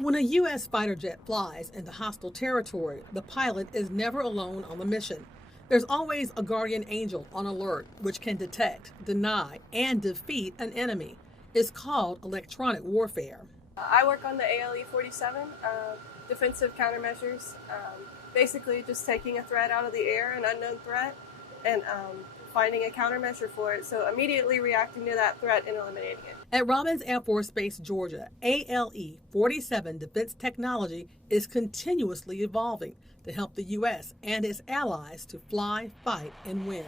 When a U.S. fighter jet flies into hostile territory, the pilot is never alone on the mission. There's always a guardian angel on alert which can detect, deny, and defeat an enemy. It's called electronic warfare. I work on the ALE-47, defensive countermeasures. Basically just taking a threat out of the air, an unknown threat, and finding a countermeasure for it. So immediately reacting to that threat and eliminating it. At Robins Air Force Base, Georgia, ALE-47 defense technology is continuously evolving to help the U.S. and its allies to fly, fight, and win.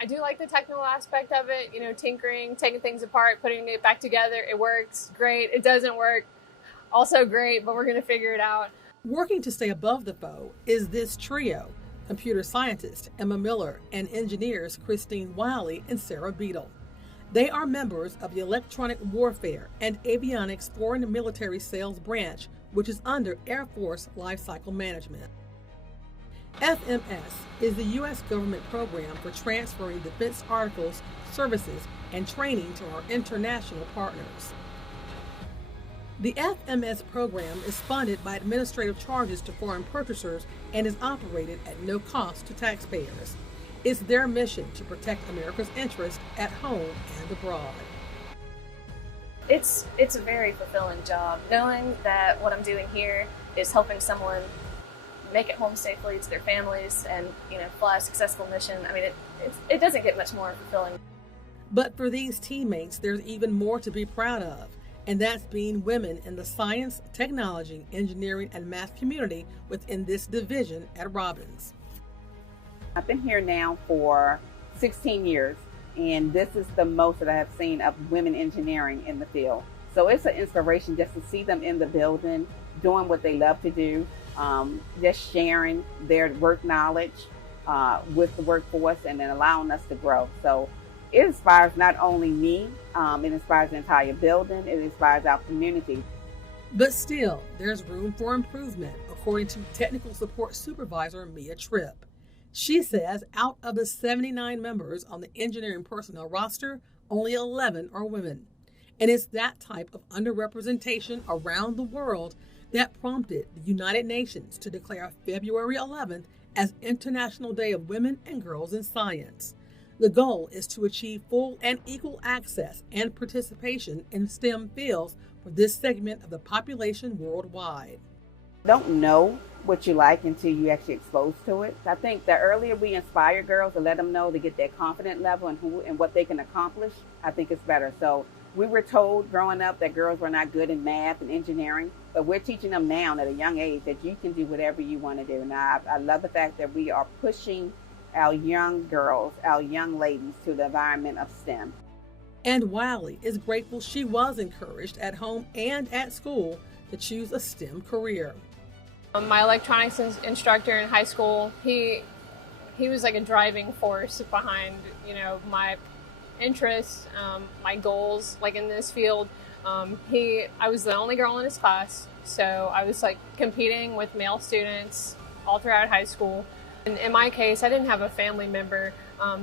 I do like the technical aspect of it, tinkering, taking things apart, putting it back together. It works, great. It doesn't work, also great, but we're going to figure it out. Working to stay above the foe is this trio: computer scientist Emma Miller and engineers Christine Wiley and Sarah Beadle. They are members of the Electronic Warfare and Avionics Foreign Military Sales Branch, which is under Air Force Lifecycle Management. FMS is the U.S. government program for transferring defense articles, services, and training to our international partners. The FMS program is funded by administrative charges to foreign purchasers and is operated at no cost to taxpayers. It's their mission to protect America's interests at home and abroad. It's a very fulfilling job, knowing that what I'm doing here is helping someone make it home safely to their families and fly a successful mission. I mean, it doesn't get much more fulfilling. But for these teammates, there's even more to be proud of, and that's being women in the science, technology, engineering, and math community within this division at Robins. I've been here now for 16 years, and this is the most that I have seen of women engineering in the field. So it's an inspiration just to see them in the building, doing what they love to do, just sharing their work knowledge with the workforce and then allowing us to grow. So it inspires not only me, it inspires the entire building, it inspires our community. But still, there's room for improvement, according to Technical Support Supervisor Mia Tripp. She says out of the 79 members on the engineering personnel roster, only 11 are women. And it's that type of underrepresentation around the world that prompted the United Nations to declare February 11th as International Day of Women and Girls in Science. The goal is to achieve full and equal access and participation in STEM fields for this segment of the population worldwide. Don't know what you like until you actually exposed to it. I think the earlier we inspire girls to let them know to get their confidence level and who and what they can accomplish, I think it's better. So we were told growing up that girls were not good in math and engineering, but we're teaching them now at a young age that you can do whatever you want to do. Now, I love the fact that we are pushing our young girls, our young ladies to the environment of STEM. And Wiley is grateful she was encouraged at home and at school to choose a STEM career. My electronics instructor in high school, he was like a driving force behind, my interests, my goals, like in this field. I was the only girl in his class, so I was like competing with male students all throughout high school. And in my case, I didn't have a family member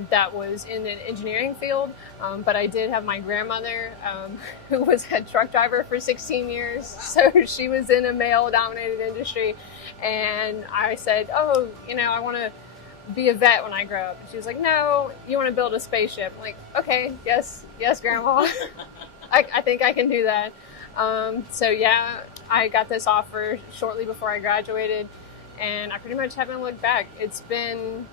that was in an engineering field, but I did have my grandmother who was a truck driver for 16 years. So she was in a male-dominated industry. And I said, I want to be a vet when I grow up. And she was like, no, you want to build a spaceship. I'm like, okay, yes, Grandma. I think I can do that. So yeah, I got this offer shortly before I graduated, and I pretty much haven't looked back. It's been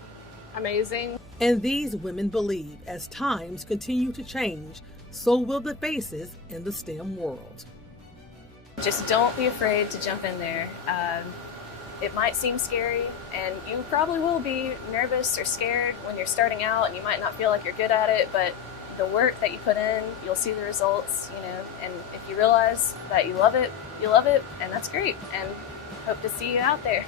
amazing. And these women believe as times continue to change, so will the faces in the STEM world. Just don't be afraid to jump in there. It might seem scary, and you probably will be nervous or scared when you're starting out, and you might not feel like you're good at it, but the work that you put in, you'll see the results, and if you realize that you love it, and that's great, and hope to see you out there.